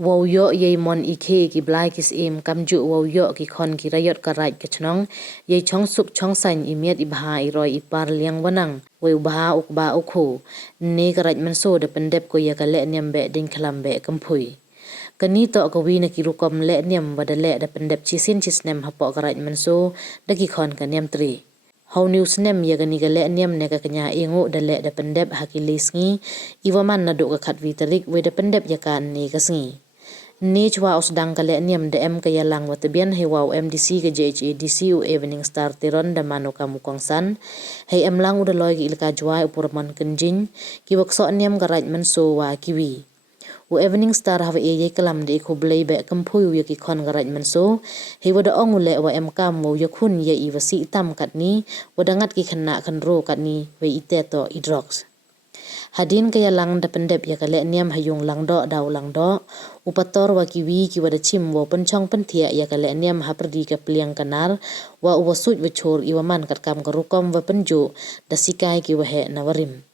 wow yo yei mon ike ki blai kis em kamju wow yo ki khon ki rayot karai ke chnong yei chong sup chong sain imiet ibha iroi ipar liang wanang wei bha ukba ukhu ne karai manso de pendep ko ya kale nyambe ding khlambe kamphui kani to ko wi na ki rukom le nyam wadale de pendep chisin chisnem hapo karai manso de ki khon ka nyam tri How news nem ya gani gale niam ne ka kanya ingu dale de pendep hakilis ngi iwaman na do ka khat vitarik we de pendep ya kan ni kasngi ni chwa usdang kale niam de em ka yalang watabian hewa MDC ke JHADCU Evening Star Tiron da manu kamu kongsan hey em lang uda loy ki ilka jwa upurman kenjing ki wakso niam garaj manso wa kiwi Evening Star have ye kalam de ko blay be kampui ye ki khon garaj manso he wada ongule wa em kam wo yakun ye iwasi tam katni wada ngat ki khanna khanro katni we ite to idrox hadin kaya lang da pendep ya kale niam hayung lang do daw lang do upator wa kiwi ki wada chim wo penchong penthia ya kale niam haprdi ka pliang kanar wa wasut we chor iwaman kat kam garukom wa penjo da sikai ki wa he nawarim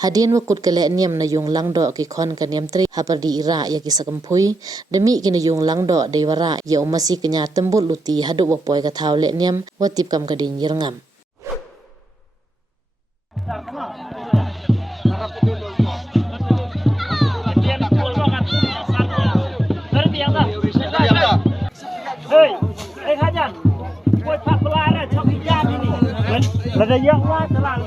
Hadin wakut kale niam na yung langdo ki khon ka niam tri hapardi ira ya ki sakampui demi ki na yung langdo dewara ya umasi kenya tembut luti hadu wapoy ka thawle niam watip kam kadin yirngam Hey, hajan. Buat pak pelara chok hijab ini. Ada yang lah telang.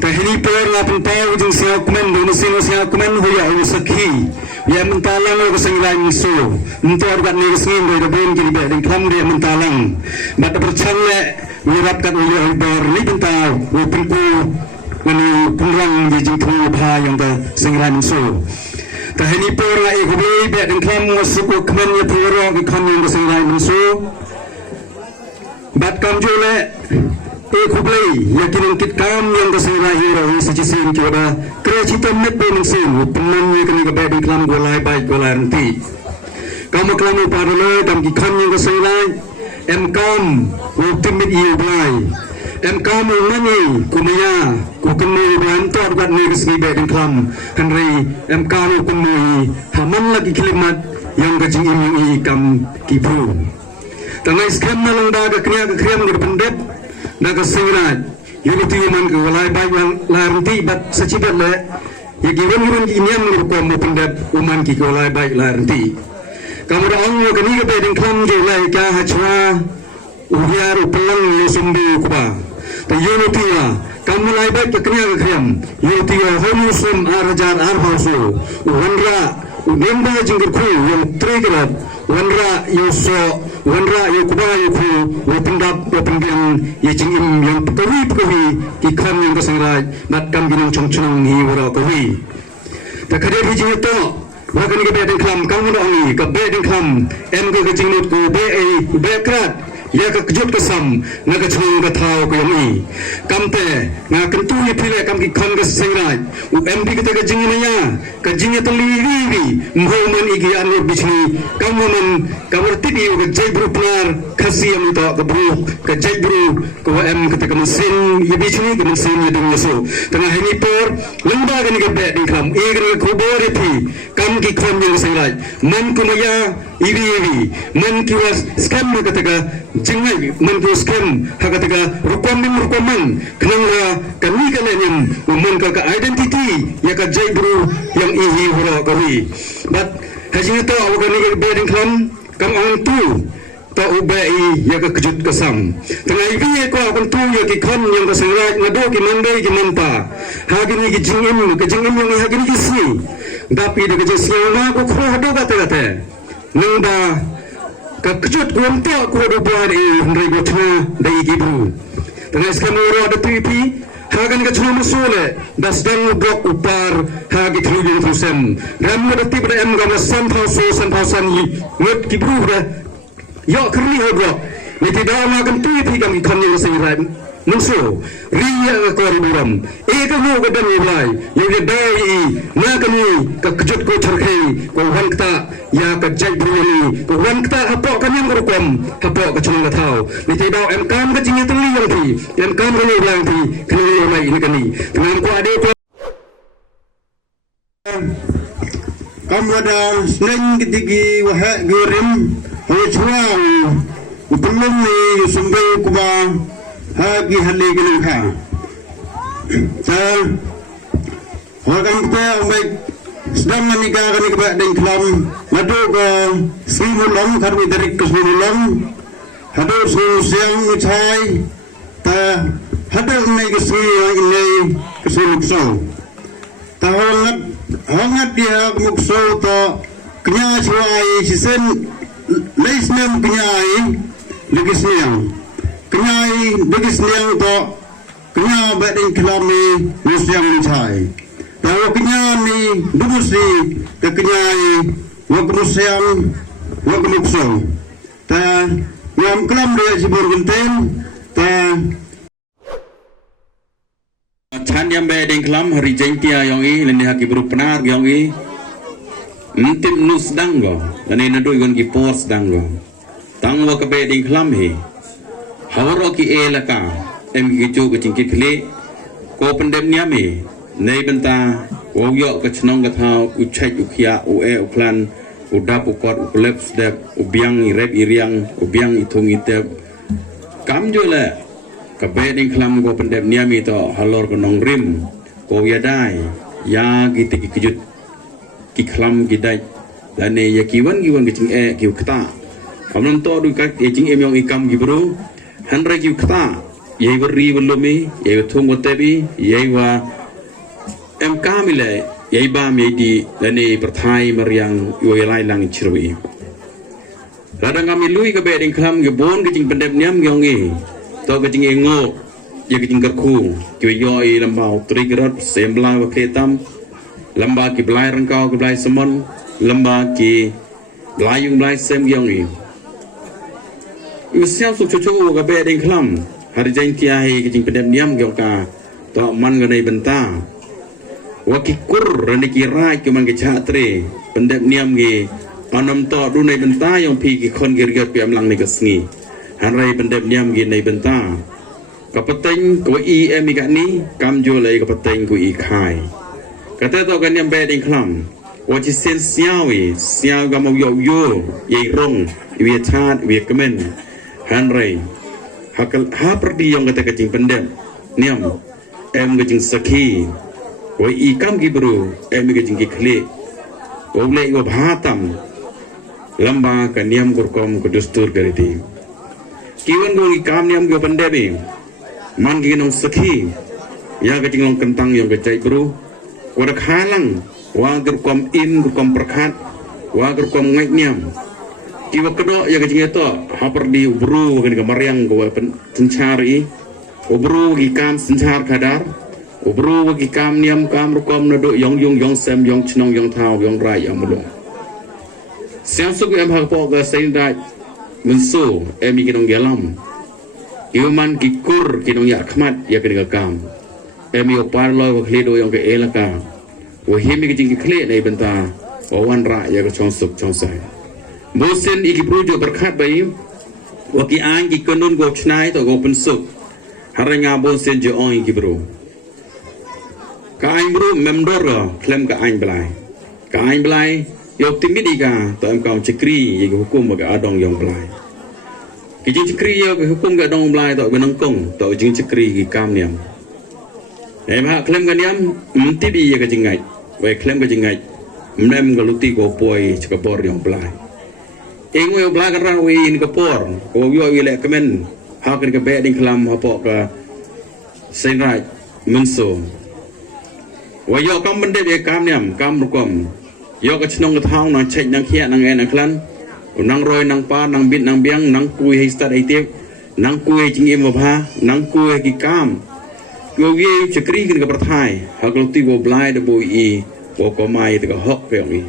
Tahini por la pentau jeng sia kumen do sia kumen hoya u sakhi ya mentalang ko sanglan so entor kat ni sing do ben ki be ding kham dia mentalang bat perchang le wirap kat uli albor ni pentau u pinku mani pungrang di jeng thu pha yang da sanglan so tahini por la e gobe be ding kham masuk kumen ya puro ki kham yang sanglan so bat kam jole Kublai yakin kit kam yang kesera hero sejisin kira kerajaan mepen sin penanya kini kebedi kelam golai baik golai nanti kamu kelamu pada lo dan kikan yang kesera kam ultimate iu blai kam umani kumaya kukenu bantor buat ni kesini bedi kelam henry kam kumui haman lagi kelimat yang kajing ini kam kipru Tengah skam nalang daga kenya ke kriam ke pendep daga sengrat yuti man ke walai bai larenti bat sacibat le ya giwan giwan kiniam ke ko mo pendep uman ki walai bai larenti kamu da ong ke ni ke beding klam je lai ka hachwa uhiar upelang le sumbu kuba ta yuti ya kamu lai bai ke kenya ke kriam yuti ya homusum arjar arbausu wanra Nemba jingkir ku yang triggerat wanra yoso wanra yokuba yoku wapendap wapendang yajingim yang pekawi ikan yang kesengraj matkam binang chongchong hi wara kawi takadir hijing itu wakan ke bedeng klam kamu dongi ke bedeng klam em ke jingut ku be krat ya ke kejut kesam na ke chung ke thau ke yang i kamte na kentu ye phile kam ki khon ke sengraj u mp ke te ke jingina ya ke jingya to li mhoman igi anu bichni kamunan kawarti di ke jaibru plar khasi am to ke bru ke jaibru ko em ke te ke mesin ye bichni ke mesin ye ding yeso tengah ini por lemba ke ni ke be ding klam e ke khobor thi kam ki khon ye sengraj man ko maya iwi man ki was scam ke te ke jingai man ko scam hakataka rukomman kenanga kami kalenim umman ka identity ya ka jaibru yang ihi hura kawi but hajing to awak ni beding klam kam on tu ta ubai ya ka kejut kesam tengah iwi ko akon tu ya ki khon yang ka sengraj ngado ki mandai ki manta hagini ki jingim yang hagini ki si tapi de ke siang ko kho hado kata nangda kejut kuanto ku do buat ndai gotna dai gibru tengah sekarang ro ada pipi hagan ke chuma sole das dang blok upar hagi thulu fusem ram ada tip da em gam san phausan yi ngot gibru da yo kerni ho ni tidak makan pipi kami kami sengiran Musuh, ria ke riburam. Eka mu ke dan mulai. Yang dia dai, na kami ke kejut ko cerkai. Ko wan kita ya ke jai beri. Ko wan kita hapok kami yang berukum. Hapok ke cuma tahu. Ni tidak em kam ke jingi teli yang ti. Em kam ni yang ti. Kena mai ini kani. Dengan ko ada ko. Kamu ada seneng ketigi wahak gerim. Hojwang. Belum ni sumber kuba. Hagi hali gini ha. Saya orang kita baik sedang menikah kami kepada dengan kelam. Madu ke seribu long kami dari ke seribu long. Hadu seribu siang ucai. Ta hadu ini ke seribu ini ke seribu so. Ta hangat dia mukso to kenya cuai sisen leisnem kenyai legisniang. Kenyai bagi seniang to kenya bading kelami musyang mencai tahu kenya ni dumusi ke kenyai wak musyang wak mukso ta ngam kelam dia sibur genten ta chan yang bading kelam hari jengkia yang i lendi haki berupenar yang i mentip nus danggo dan ini nadu ikan ki pos danggo tangwa ke bading kelam hi Hawaro ki elaka em gijo ke cingkit kle ko pendem niame nei benta wo yo ke chnong ka thau u chai u khia u e u klan u dap u kot u klep step u biang i rep i riang u biang i thung i tep kam jo le ka be ding klam ko pendem niame to halor ko nong rim ko ya dai ya ki ti ki jut ki klam ki dai la ne ya ki wan ke cing e ki kta kamnon to du ka e cing em yong i kam gi bro Henry Yukta, ye beri belumi, ye thung botebi, ye wa em kamile, ye ba medi lani perthai meriang yo lai lang chirwi. Radang kami lui ke beding klam ke bon ke jing pendem niam yongi, to ke jing ngo, ye ke jing kerku, ke yo I lambau triggerot sembla wa ketam, lamba ki blai rangkau ke blai semon, lamba ki blai yung blai sem yongi. Usiap sucu ke beding klam hari jengtia hi kecing pendem niam gyoka to man ganai benta wakikur rani kirai ke man ke chatre pendem niam ge anam to du nai benta yang pi ki kon ge gyot pi amlang ni kesngi harai pendem niam ge nai benta kapateng ko I em ga ni kam jo lai kapateng ko I khai kata to kan niam beding klam wachi sen siawi siaw ga mo yo ye rong wi chat wi kemen hanrai ha perdi yang kata kecing pendem niam kecing sakhi wa ikam gibru kecing kikhle wa ulai wa bhatam lamba ka niam kurkom ku dustur gariti kiwan go ikam niam go pendem man ginong sakhi ya kecing long kentang yang kecai bro wa khalang wa kurkom in kurkom perkhat wa kurkom ngai niam kiwa kedok ya kecing itu hapar di ubru kan kamariang go pencari ubru gikam sencar kadar ubru gikam niam kam rukom nado yong sem yong chnong yong thau yong rai yong mulung siang suk em hapo ga sain dai mensu emi kinong gelam kiuman kikur kinong ya khmat ya ken kam emi opar lo khledo yong ke elaka wo himi kecing khle nei benta wan ra ya ko chong suk chong sai Bosen iki projo berkat bayi waki an ki konun go chnai to go pensuk haranga bosen jo on iki bro ka an bro memdor go klem ka an blai yok timidi ka to em kaum chikri ye hukum ga adong yong blai ki jing chikri ye hukum ga dong blai to benang kong to jing chikri ki kam niam em ha klem ga niam mtidi ye ga jingai we klem ga jingai mnem ga luti go poi chikabor yong blai Ingo yang belakang orang win kepor, kau yo wilek kemen, hakin ke bed kelam hapok ke senrai menso. Wayo kam bende be kam niam kam rukom, yo ke cenong ke thang nang cek nang kiat nang en nang klan, nang roy nang pa nang bit nang biang nang kui histat aitif, nang kui cingim wabha, nang kui ki kam. Kau ye cekri kan ke perthai, hakul ti bo blai de bo I, bo komai te ke hok peong I.